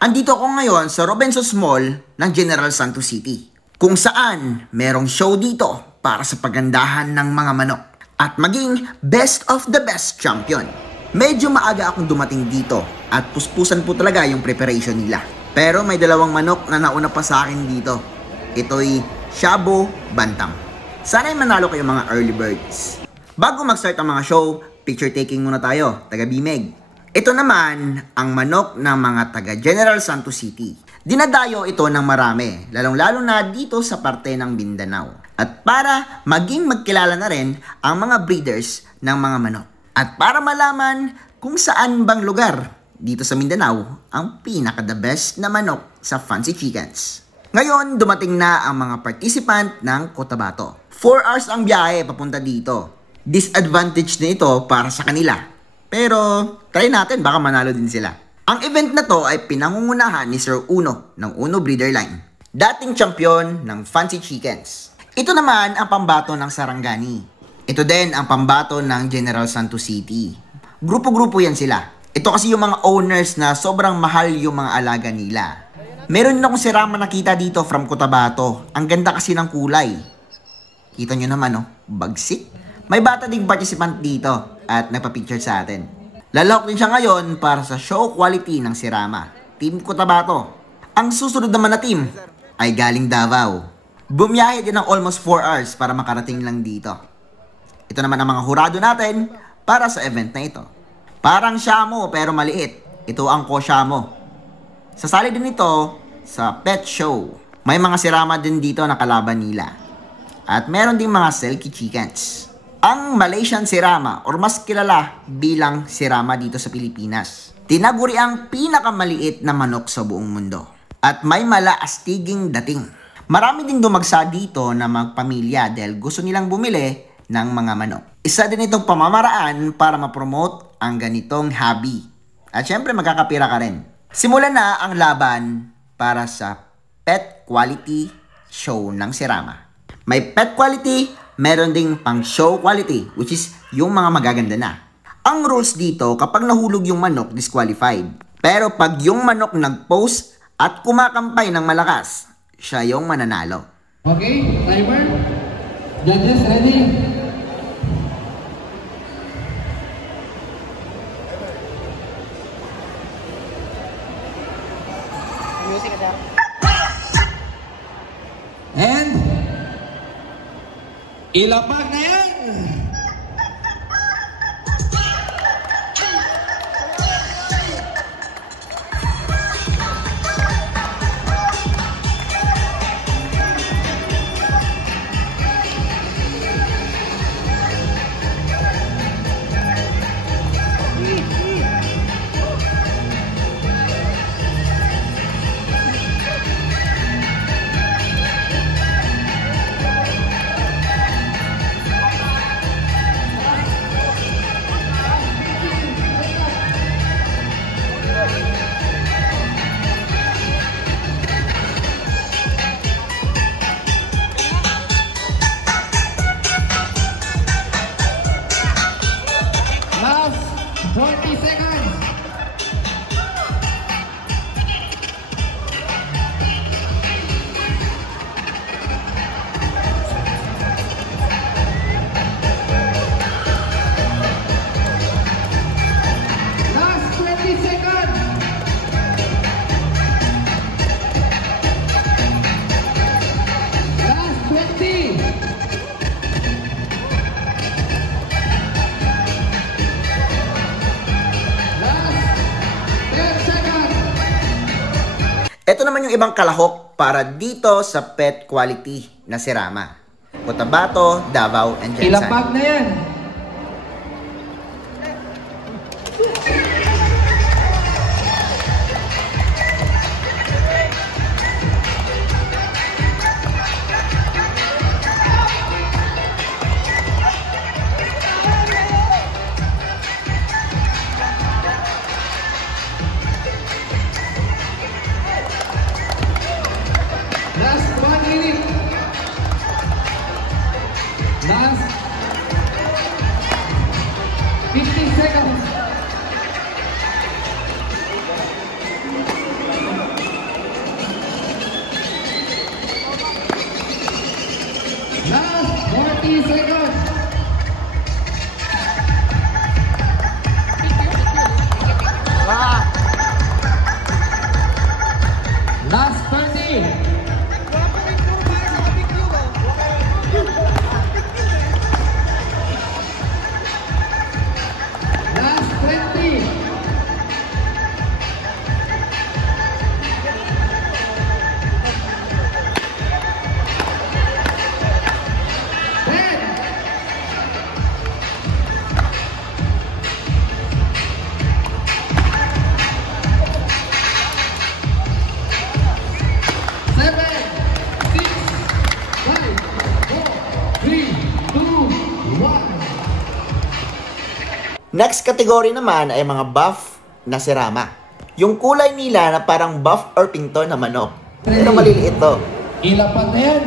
Andito ako ngayon sa Robinsons Mall ng General Santos City, kung saan merong show dito para sa pagandahan ng mga manok at maging best of the best champion. Medyo maaga akong dumating dito at puspusan po talaga yung preparation nila. Pero may dalawang manok na nauna pa sa akin dito. Ito'y Shabo Bantam. Sana'y manalo kayo mga early birds. Bago mag-start ang mga show, picture taking muna tayo, taga Bimeg. Ito naman ang manok ng mga taga General Santos City. Dinadayo ito ng marami, lalong-lalo na dito sa parte ng Mindanao. At para maging magkilala na rin ang mga breeders ng mga manok. At para malaman kung saan bang lugar dito sa Mindanao ang pinaka-the best na manok sa Fancy Chickens. Ngayon, dumating na ang mga participant ng Cotabato. 4 hours ang biyahe papunta dito. Disadvantage na ito para sa kanila. Pero, try natin, baka manalo din sila. Ang event na to ay pinangungunahan ni Sir Uno ng Uno Breeder Line, dating champion ng Fancy Chickens. Ito naman ang pambato ng Sarangani. Ito din ang pambato ng General Santos City. Grupo-grupo yan sila. Ito kasi yung mga owners na sobrang mahal yung mga alaga nila. Meron din akong sirama nakita dito from Cotabato. Ang ganda kasi ng kulay. Kita nyo naman, oh, bagsik. May bata ding participant dito at nagpa-picture sa atin. Lalahok din siya ngayon para sa show quality ng Sirama, Team Cotabato. Ang susunod naman na team ay galing Davao. Bumiyahe din ng almost 4 hours para makarating lang dito. Ito naman ang mga hurado natin para sa event na ito. Parang Shamo pero maliit. Ito ang Ko-Shamo. Sasali din ito sa pet show. May mga Sirama din dito na kalaban nila. At meron ding mga Selkie Chickens. Ang Malaysian Sirama or mas kilala bilang Sirama dito sa Pilipinas. Tinaguri ang pinakamaliit na manok sa buong mundo. At may malaastiging dating. Marami ding dumagsa dito na magpamilya dahil gusto nilang bumili ng mga manok. Isa din itong pamamaraan para ma-promote ang ganitong hobby. At syempre magkakapira ka rin. Simulan na ang laban para sa pet quality show ng Sirama. May pet quality, meron ding pang show quality, which is yung mga magaganda na. Ang rules dito, kapag nahulog yung manok, disqualified. Pero pag yung manok nag-pose at kumakampay ng malakas, siya yung mananalo. Okay, timer. Judges, ready? Music na. And ilapag na yan! Last 40 seconds. Last 20 seconds. Last 20. Ito naman yung ibang kalahok para dito sa pet quality na Sirama. Cotabato, Davao, and Jensan. Ilapag na yan. Last 1 minute. Last 30 seconds. Last 30. Last 20. 10. 7, 6, 5, 4, 3, 2, 1. Next category naman ay mga buff na sirama. Yung kulay nila na parang buff Orpington na manok. Pero maliliit to. Ilapat na yan.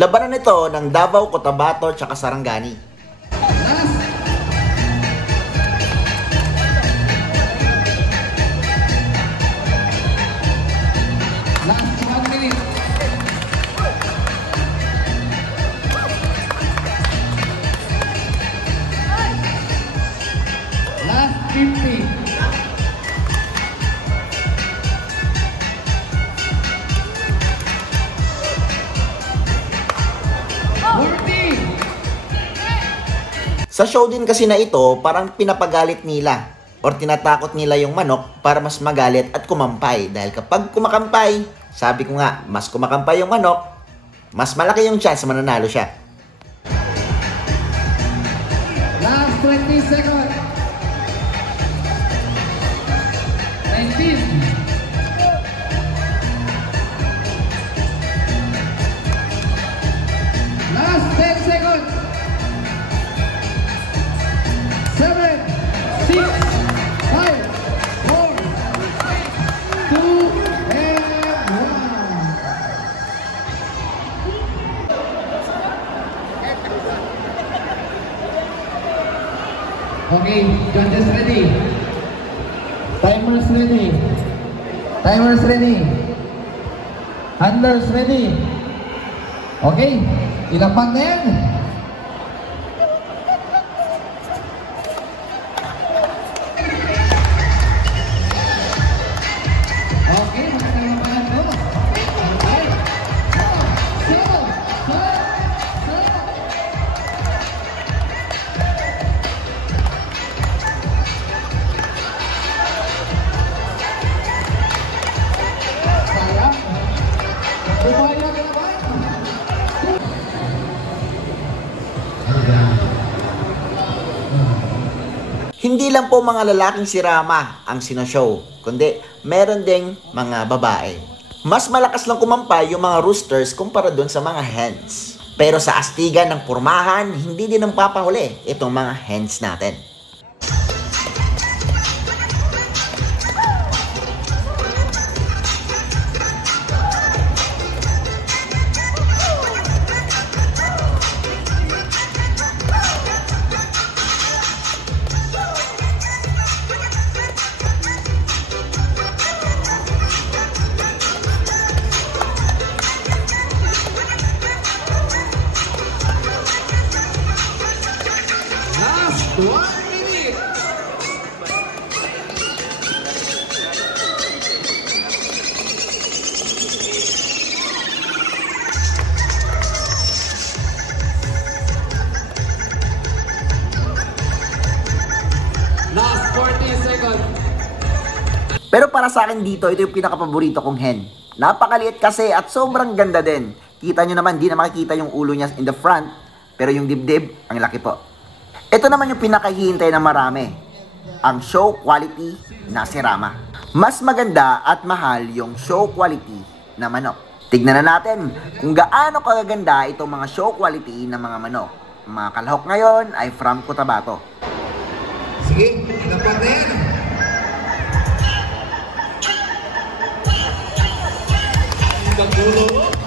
Labanan nito ng Davao, Cotabato, tsaka Sarangani. Last. Last 1 minute. Last 50. Sa show din kasi na ito, parang pinapagalit nila or tinatakot nila yung manok para mas magalit at kumampay. Dahil kapag kumakampay, sabi ko nga, mas kumakampay yung manok, mas malaki yung chance mananalo siya. Last 20 seconds. 19. Last 10 seconds. 7, 6, 5, 4, 2, and 1. Okay, judges ready. Timers ready. Timers ready. Handlers ready. Okay, ilapan na yan. Okay, magkakaroon ko. Okay. Sayang. Bumaya ka naman. Hindi lang po mga lalaking sirama ang sinoshow, kundi meron ding mga babae. Mas malakas lang kumampay yung mga roosters kumpara dun sa mga hens. Pero sa astigan ng pormahan, hindi din ang papahuli itong mga hens natin. Last 1 minute. Last 40 seconds. Pero para sa akin dito, ito yung pinakapaborito kong hen. Napakaliit kasi at sobrang ganda din. Kita nyo naman, di na makikita yung ulo niya in the front, pero yung dibdib, ang laki po. Ito naman yung pinakahihintay ng marami. Ang show quality na sirama. Mas maganda at mahal yung show quality na manok. Tignan na natin kung gaano kagaganda itong mga show quality na mga manok. Mga kalahok ngayon ay from Cotabato. Sige, dapat na yan. Magulong.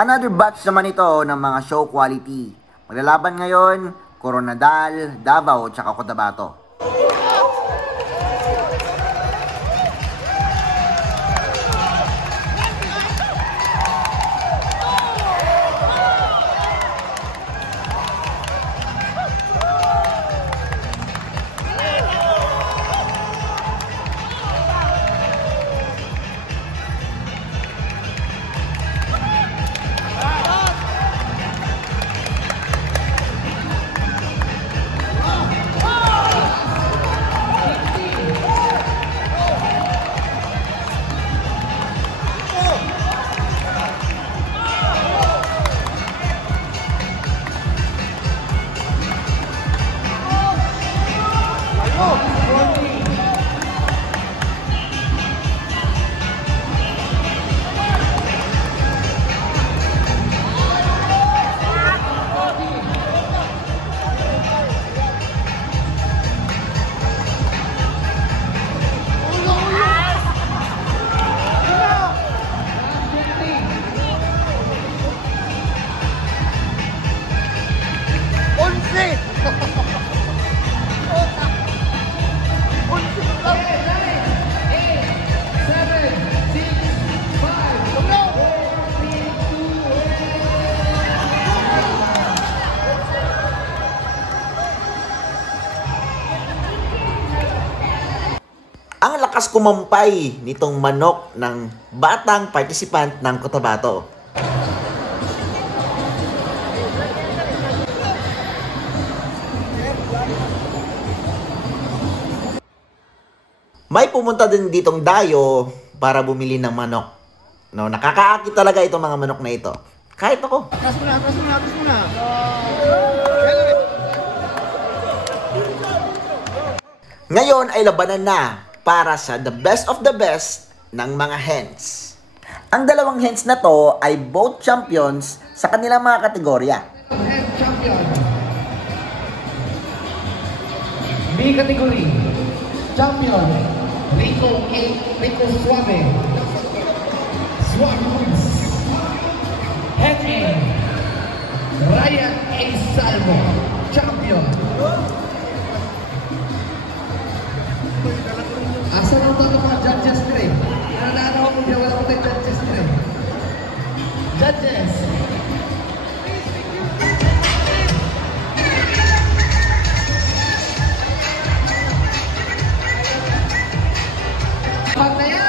Another batch naman ito ng mga show quality. Maglalaban ngayon, Coronadal, Davao, tsaka Cotabato. Ang lakas kumampay nitong manok ng batang participant ng Cotabato. May pumunta din ditong dayo para bumili ng manok. No, nakakaakit talaga itong mga manok na ito. Kahit ako. Atas muna. Ngayon ay labanan na para sa the best of the best ng mga hens. Ang dalawang hens na to ay both champions sa kanilang mga kategorya. Head champion. B category. Champion. Rico Suave. Foods. Head A. Ryan A. Salmo. Champion. Asa na ito mga judges nila? Nananawa ko kung wala ko tayo judges nila. Judges! Pagnayan!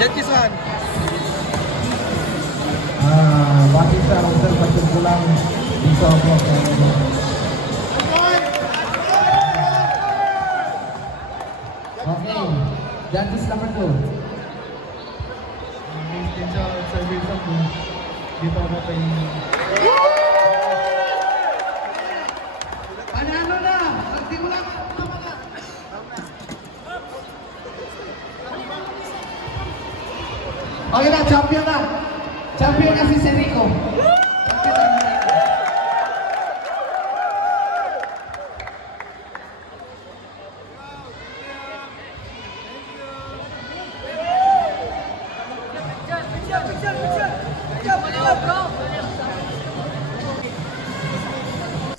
Judges one. Bakit sa observation ko lang dito ako. Okay. Judges naman ko. Sa observation ko, dito ako kay... Panalo na! Pag di mo Champion na si Serico.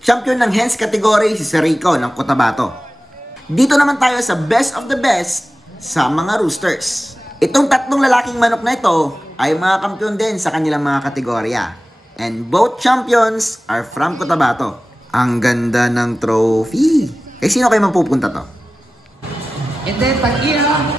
Champion ng Hens category si Serico ng Cotabato. Dito naman tayo sa best of the best sa mga roosters. Itong tatlong lalaking manok na ito ay mga kampiyon din sa kanilang mga kategorya. And both champions are from Cotabato. Ang ganda ng trophy. Eh sino kayo mapupunta to? And then, pag-ira.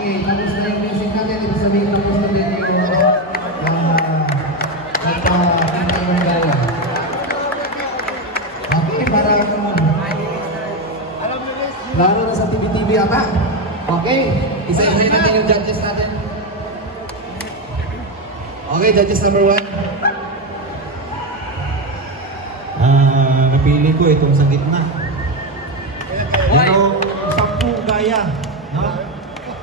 Okay, tapos na yung music natin. Ibig sabihin tapos na din yung nagpa-kita ng gala. Okay, parang lalo na sa TV-TV ata. Okay, isa-isahin natin yung judges natin. Okay, judges number 1. Napili ko itong sa gitna. Ito, 10 gaya. No?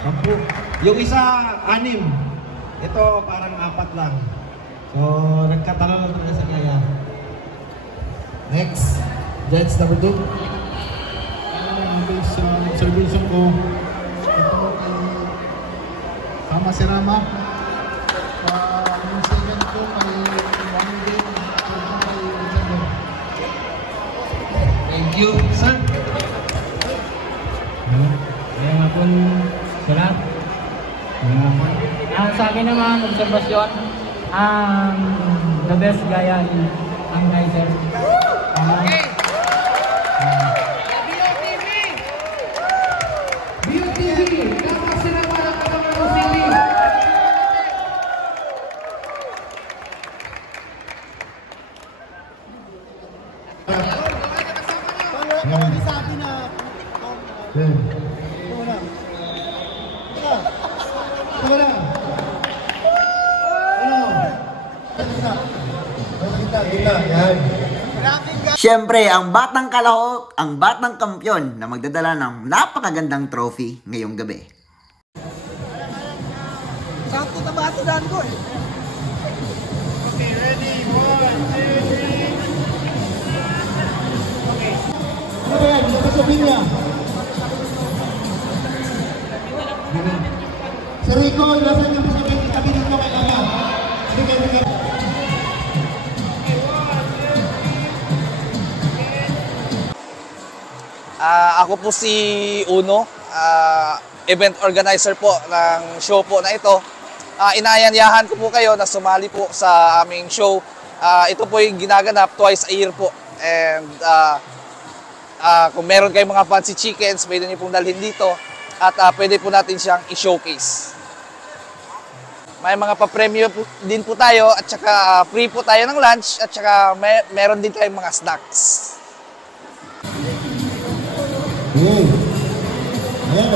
10. Yung isa, 6. Ito, parang 4 lang. So, nagkatalo lang talaga sa gaya. Next, judge number 2. Based sa observation ko, ito ay tama si Rama. Yung second ko ay Monday, kay Alexander. Thank you, sir. Kaya nga po sa lahat. Sa akin naman, obserbasyon, the best gaya ang Kaiser. BOTV, dapat sila para Cotabato City. Siyempre, ang batang kalahok, ang batang kampyon na magdadala ng napakagandang trophy ngayong gabi. Sakto Cotabato daan ko eh. Okay, ready? 1, 2, 3. Ano yan? Sa kasabihin niya. Si Rico, ilasan niyo sa tabi dito kay Kaya. Sige, sige. Ako po si Uno, event organizer po ng show po na ito. Inaanyayahan ko po kayo na sumali po sa aming show. Ito po yung ginaganap twice a year po. And kung meron kayong mga fancy chickens, pwede niyo pong dalhin dito. At pwede po natin siyang i-showcase. May mga pa-premium din po tayo at saka free po tayo ng lunch at saka meron din tayong mga snacks. Ayan,